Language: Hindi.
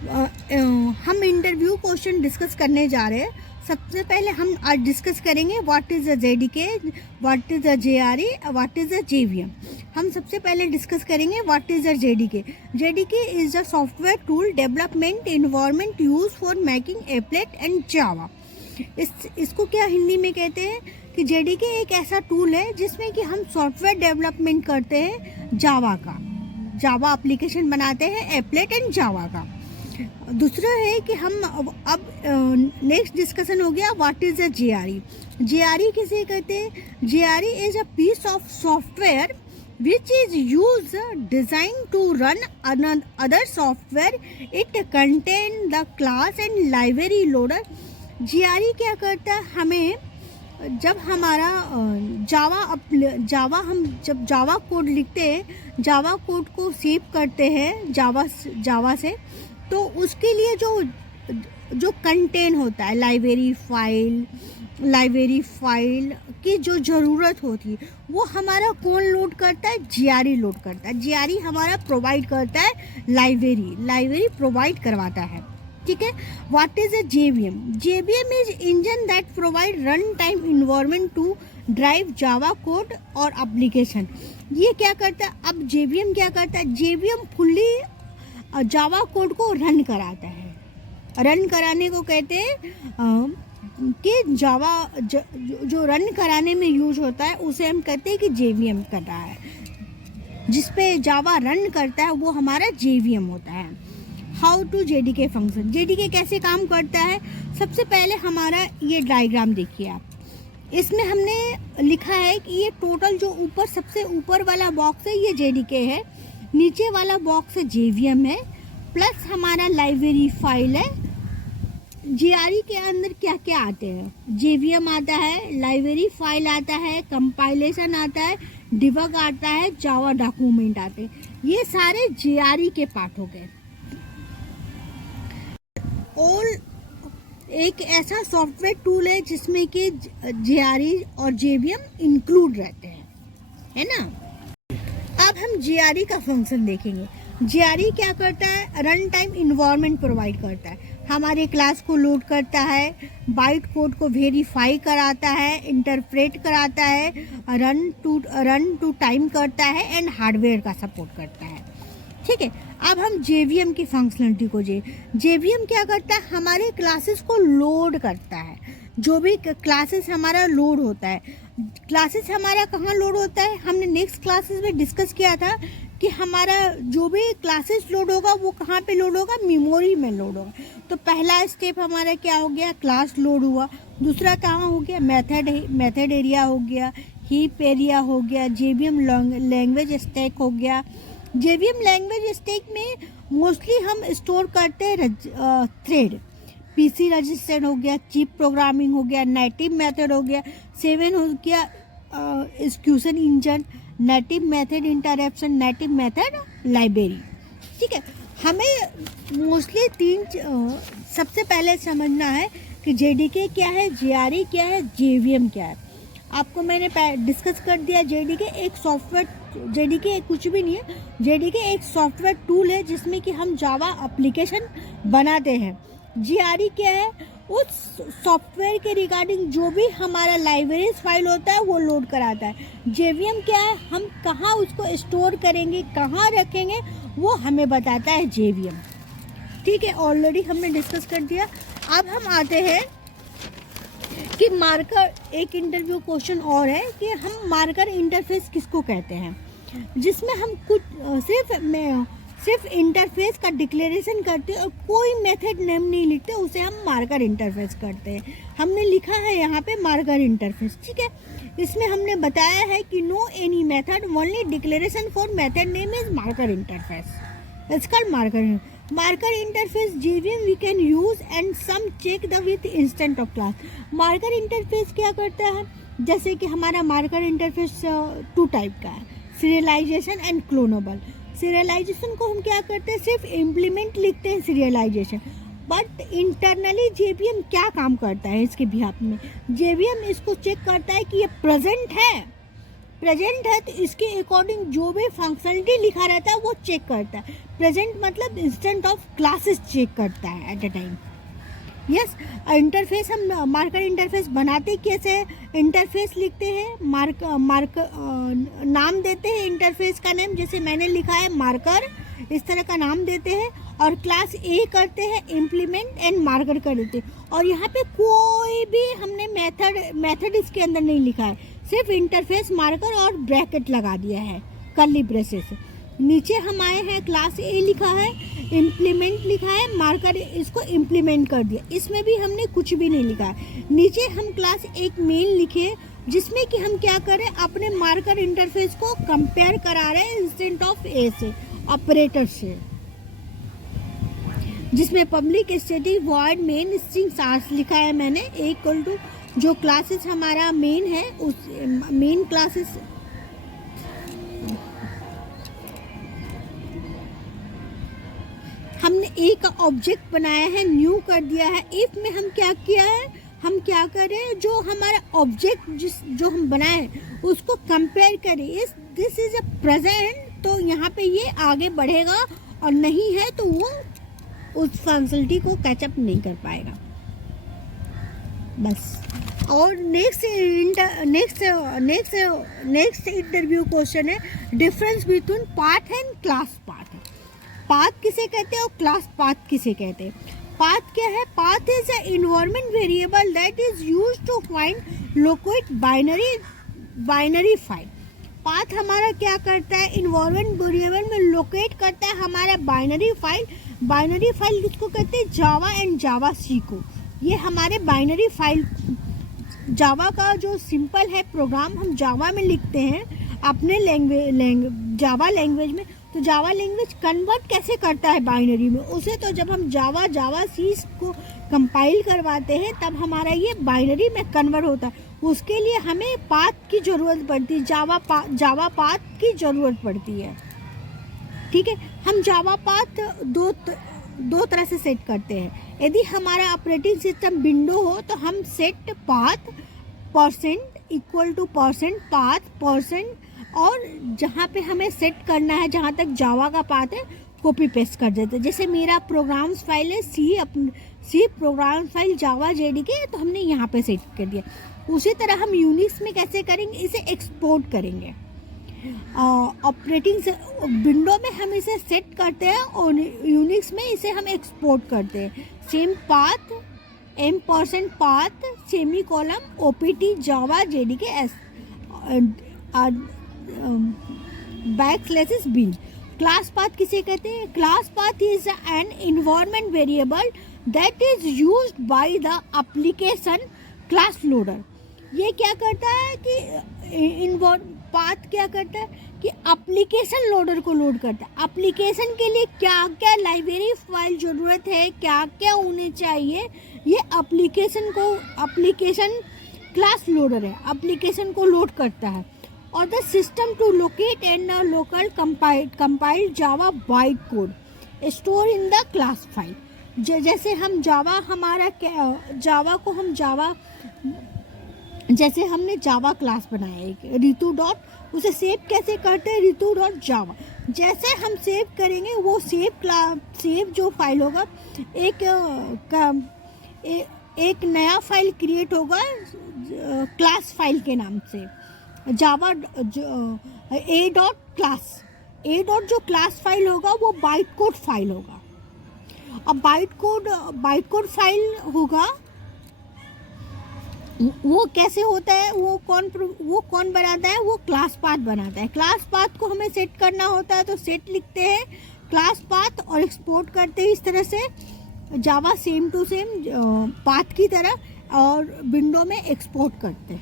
हम इंटरव्यू क्वेश्चन डिस्कस करने जा रहे हैं। सबसे पहले हम आज डिस्कस करेंगे what is a JDK, what is a JRE, what is a JVM. हम सबसे पहले डिस्कस करेंगे what is a JDK. JDK is a software tool development environment use for making applet and Java. इसको क्या हिंदी में कहते हैं कि जेडीके एक ऐसा टूल है जिसमें कि हम सॉफ्टवेयर डेवलपमेंट करते हैं जावा का, जावा एप्लीकेशन बनाते हैं एप्लेट एंड जावा का। दूसरा है कि हम अब नेक्स्ट डिस्कशन हो गया what is a JRE. JRE किसे कहते हैं? JRE is a piece of software which is used designed to run other software. It contain the class and library loader. GRE क्या करता है? हमें जब हमारा हम जब जावा कोड लिखते हैं, जावा कोड को सेव करते हैं जावा से, तो उसके लिए जो कंटेंट होता है लाइब्रेरी फाइल की जो ज़रूरत होती है वो हमारा कौन लोड करता है? जीआरई लोड करता है। जीआरई हमारा प्रोवाइड करता है लाइब्रेरी प्रोवाइड करवाता है। ठीक है। What is a JVM? JVM is engine that provide run time environment to drive Java code और एप्लीकेशन। ये क्या करता है? अब जेवीएम क्या करता है? जेवीएम फुल्ली जावा कोड को रन कराता है। रन कराने को कहते हैं कि जावा जो रन कराने में यूज होता है उसे हम कहते हैं कि जेवीएम कर रहा है। जिस पे जावा रन करता है वो हमारा जेवीएम होता है। How to JDK function. JDK कैसे काम करता है? सबसे पहले हमारा ये डायग्राम देखिए आप। इसमें हमने लिखा है कि ये टोटल जो ऊपर सबसे ऊपर वाला बॉक्स है ये जेडीके है, नीचे वाला बॉक्स जेवीएम है, प्लस हमारा लाइब्रेरी फाइल है। जीआरई के अंदर क्या क्या आते हैं? जेवीएम आता है, लाइब्रेरी फाइल आता है, कंपाइलेशन आता है, डिबग आता है, जावा डॉक्यूमेंट आते हैं। ये सारे जीआरई के पार्ट हो गए। और एक ऐसा सॉफ्टवेयर टूल है जिसमें कि जीआरई और जेवीएम इंक्लूड रहते हैं, है ना। अब हम जीआरई का फंक्शन देखेंगे। जीआरई क्या करता है? रन टाइम इन्वायरमेंट प्रोवाइड करता है, हमारे क्लास को लोड करता है, बाइट कोड को वेरीफाई कराता है, इंटरप्रेट कराता है, रन टू टाइम करता है एंड हार्डवेयर का सपोर्ट करता है। ठीक है। अब हम जेवीएम की फंक्शनलिटी को जेवीएम क्या करता है? हमारे क्लासेस को लोड करता है। जो भी क्लासेस हमारा लोड होता है, क्लासेस हमारा कहाँ लोड होता है? हमने नेक्स्ट क्लासेस में डिस्कस किया था कि हमारा जो भी क्लासेस लोड होगा वो कहाँ पे लोड होगा? मेमोरी में लोड होगा। तो पहला स्टेप हमारा क्या हो गया? क्लास लोड हुआ। दूसरा कहाँ हो गया? मेथड एरिया हो गया, हीप एरिया हो गया, जेवीएम लैंग्वेज स्टैक हो गया। जेवीएम लैंग्वेज स्टैक में मोस्टली हम स्टोर करते हैं थ्रेड, पीसी रजिस्टर हो गया, चिप प्रोग्रामिंग हो गया, नेटिव मेथड हो गया, 7 हो गया execution engine, native method interruption, native method library. ठीक है। हमें मोस्टली सबसे पहले समझना है कि जेडीके क्या है, जीआरई क्या है, जेवीएम क्या है। आपको मैंने डिस्कस कर दिया। जेडीके कुछ भी नहीं है। जेडीके एक सॉफ्टवेयर टूल है जिसमें कि हम जावा एप्लीकेशन बनाते हैं। जीआरई क्या है? उस सॉफ्टवेयर के रिगार्डिंग जो भी हमारा लाइब्रेरी फाइल होता है वो लोड कराता है। जेवीएम क्या है? हम कहाँ उसको स्टोर करेंगे, कहाँ रखेंगे, वो हमें बताता है जेवीएम। ठीक है। ऑलरेडी हमने डिस्कस कर दिया। अब हम आते हैं कि मार्कर, एक इंटरव्यू क्वेश्चन और है कि हम मार्कर इंटरफेस किसको कहते हैं, जिसमें हम कुछ सिर्फ इंटरफेस का डिक्लेरेशन करते हैं और कोई मेथड नेम नहीं लिखते, उसे हम मार्कर इंटरफेस करते हैं। हमने लिखा है यहाँ पे मार्कर इंटरफेस। ठीक है। इसमें हमने बताया है कि no any method, only declaration for method name is marker interface. It's called marker interface JVM we can use and some check the with instance of class. Marker interface क्या करता है? जैसे कि हमारा मार्कर इंटरफेस 2 टाइप का है, सीरियलाइजेशन एंड क्लोनेबल। सीरियलाइजेशन को हम क्या करते हैं? सिर्फ इम्प्लीमेंट लिखते हैं सीरियलाइजेशन। बट इंटरनली जेवीएम क्या काम करता है इसके बिहाफ में? जेवीएम इसको चेक करता है कि ये प्रेजेंट है, प्रेजेंट है तो इसके अकॉर्डिंग जो भी फंक्शनलिटी लिखा रहता है वो चेक करता है। प्रेजेंट मतलब इंस्टेंट ऑफ क्लासेस चेक करता है at a time. Yes, interface हम मार्कर इंटरफेस बनाते कैसे हैं? इंटरफेस लिखते हैं, नाम देते हैं इंटरफेस का नेम, जैसे मैंने लिखा है मार्कर, इस तरह का नाम देते हैं। और क्लास ए करते हैं इम्प्लीमेंट एंड मार्कर कर देते हैं। और यहाँ पे कोई भी हमने मेथड इसके अंदर नहीं लिखा है, सिर्फ इंटरफेस मार्कर और ब्रैकेट लगा दिया है कर्ली ब्रेसेस। नीचे हम आए हैं, क्लास ए लिखा है, इम्प्लीमेंट लिखा है, मार्कर इसको इम्प्लीमेंट कर दिया, इसमें भी हमने कुछ भी नहीं लिखा है। नीचे हम क्लास एक मेन लिखे जिसमें कि हम क्या करें, अपने मार्कर इंटरफेस को कंपेयर करा रहे हैं इंस्टेंट ऑफ ए से, ऑपरेटर से, जिसमें public static void main string args लिखा है मैंने, इक्वल टू जो क्लासेस हमारा मेन है उस मेन क्लासेस हमने एक ऑब्जेक्ट बनाया है, न्यू कर दिया है। इफ में हम क्या किया है, हम क्या करें, जो हमारा ऑब्जेक्ट जो हम बनाए उसको कंपेयर करें। इस दिस इज अ प्रेजेंट, तो यहाँ पे ये आगे बढ़ेगा, और नहीं है तो वो उस फंक्शनलिटी को कैचअप नहीं कर पाएगा बस। और नेक्स्ट इंटरव्यू क्वेश्चन है, difference between path and class path. Path किसे कहते हैं और क्लास पाथ किसे कहते हैं? पाथ क्या है? Path is a environment variable that is used to find locate binary file. Path हमारा क्या करता है, एनवायरनमेंट वेरिएबल में लोकेट करता है हमारा बाइनरी फाइल। बाइनरी फाइल किसको कहते हैं? जावा एंड जावा सी को। ये हमारे बाइनरी फाइल, जावा का जो सिंपल है प्रोग्राम हम जावा में लिखते हैं अपने जावा लैंग्वेज में। तो जावा लैंग्वेज कन्वर्ट कैसे करता है बाइनरी में उसे? तो जब हम जावा सी को कंपाइल करवाते हैं तब हमारा ये बाइनरी में कन्वर्ट होता है। उसके लिए हमें पाथ की ज़रूरत पड़ती है, जावा पाथ की ज़रूरत पड़ती है। ठीक है, हम जावा पाथ दो तरह से सेट करते हैं। यदि हमारा ऑपरेटिंग सिस्टम विंडो हो तो हम set path % equal to %path %, और जहाँ पे हमें सेट करना है, जहाँ तक जावा का पाथ है, कॉपी पेस्ट कर देते हैं। जैसे मेरा प्रोग्राम्स फाइल है सी प्रोग्राम फाइल जावा जेडीके, तो हमने यहाँ पे सेट कर दिया। उसी तरह हम यूनिक्स में कैसे करेंगे, इसे एक्सपोर्ट करेंगे। ऑपरेटिंग विंडो में हम इसे सेट करते हैं और यूनिक्स में इसे हम एक्सपोर्ट करते हैं। Same path %, path semicolon OPT Java JDK S backslash bin. Class path किसे कहते हैं? Class path is an environment variable that is used by the application class loader. ये क्या करता है कि पाथ क्या करता है कि एप्लीकेशन लोडर को लोड करता है। एप्लीकेशन के लिए क्या क्या लाइब्रेरी फाइल ज़रूरत है, क्या क्या होने चाहिए, ये एप्लीकेशन क्लास लोडर है, एप्लीकेशन को लोड करता है। और the system to locate and local compiled Java byte code store in the class file. जैसे हम जावा को हम जैसे हमने जावा क्लास बनाया एक रितु डॉट, उसे सेव कैसे करते हैं? रितु डॉट जावा। जैसे हम सेव करेंगे वो सेव जो फाइल होगा, एक नया फाइल क्रिएट होगा क्लास फाइल के नाम से, Java A dot class. A dot जो क्लास फाइल होगा वो बाइट कोड फाइल होगा। अब बाइट कोड फाइल होगा, वो कैसे होता है, वो कौन बनाता है? वो क्लास पाथ बनाता है। क्लास पाथ को हमें सेट करना होता है तो सेट लिखते हैं क्लास पाथ और एक्सपोर्ट करते हैं इस तरह से जावा सेम टू सेम पाथ की तरह, और विंडो में एक्सपोर्ट करते हैं।